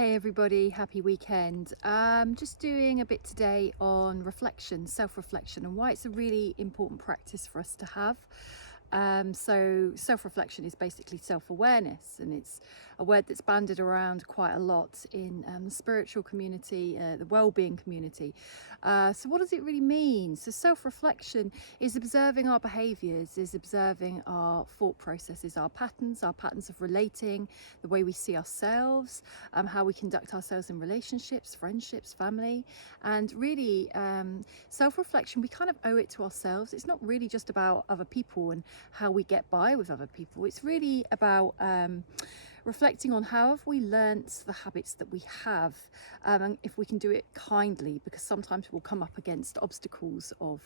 Hey everybody, happy weekend. Just doing a bit today on reflection, self-reflection, and why it's a really important practice for us to have. So self-reflection is basically self-awareness, and it's a word that's bandied around quite a lot in the spiritual community, the well-being community. So what does it really mean? So self-reflection is observing our behaviours, is observing our thought processes, our patterns of relating, the way we see ourselves, how we conduct ourselves in relationships, friendships, family, and really self-reflection, we kind of owe it to ourselves. It's not really just about other people and how we get by with other people. It's really about reflecting on how have we learnt the habits that we have, and if we can do it kindly, because sometimes we'll come up against obstacles of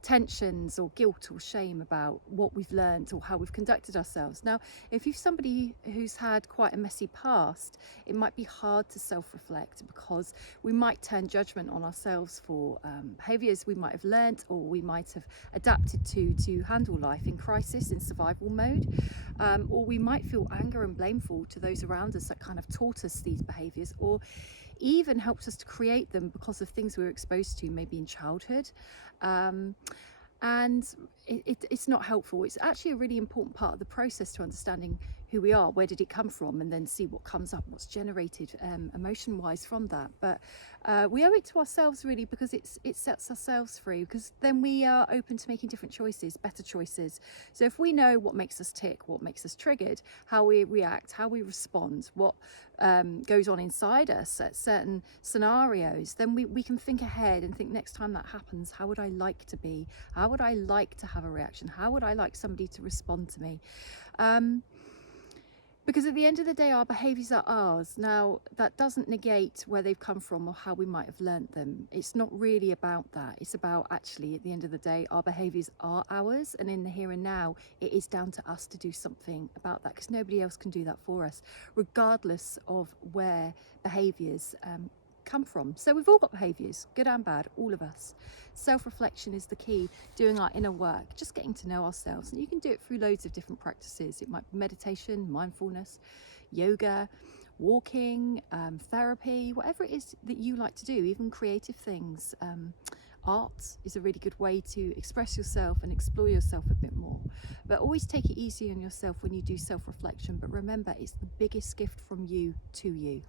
tensions or guilt or shame about what we've learned or how we've conducted ourselves. Now, if you're somebody who's had quite a messy past, it might be hard to self-reflect because we might turn judgment on ourselves for behaviours we might have learnt or we might have adapted to handle life in crisis, in survival mode, or we might feel anger and blameful to those around us that kind of taught us these behaviours, or even helped us to create them because of things we were exposed to maybe in childhood. And it's not helpful. It's actually a really important part of the process to understanding who we are, where did it come from, and then see what comes up, what's generated emotion-wise from that. But we owe it to ourselves really, because it sets ourselves free, because then we are open to making different choices, better choices. So if we know what makes us tick, what makes us triggered, how we react, how we respond, what goes on inside us at certain scenarios, then we can think ahead and think, next time that happens, how would I like to be? How would I like to have a reaction? How would I like somebody to respond to me? Because at the end of the day, our behaviours are ours. Now, that doesn't negate where they've come from or how we might have learnt them. It's not really about that. It's about, actually, at the end of the day, our behaviours are ours, and in the here and now, it is down to us to do something about that, because nobody else can do that for us, regardless of where behaviours come from. So we've all got behaviours, good and bad, all of us. Self-reflection is the key, doing our inner work, just getting to know ourselves. And you can do it through loads of different practices. It might be meditation, mindfulness, yoga, walking, therapy, whatever it is that you like to do, even creative things. Art is a really good way to express yourself and explore yourself a bit more. But always take it easy on yourself when you do self-reflection. But remember, it's the biggest gift from you to you.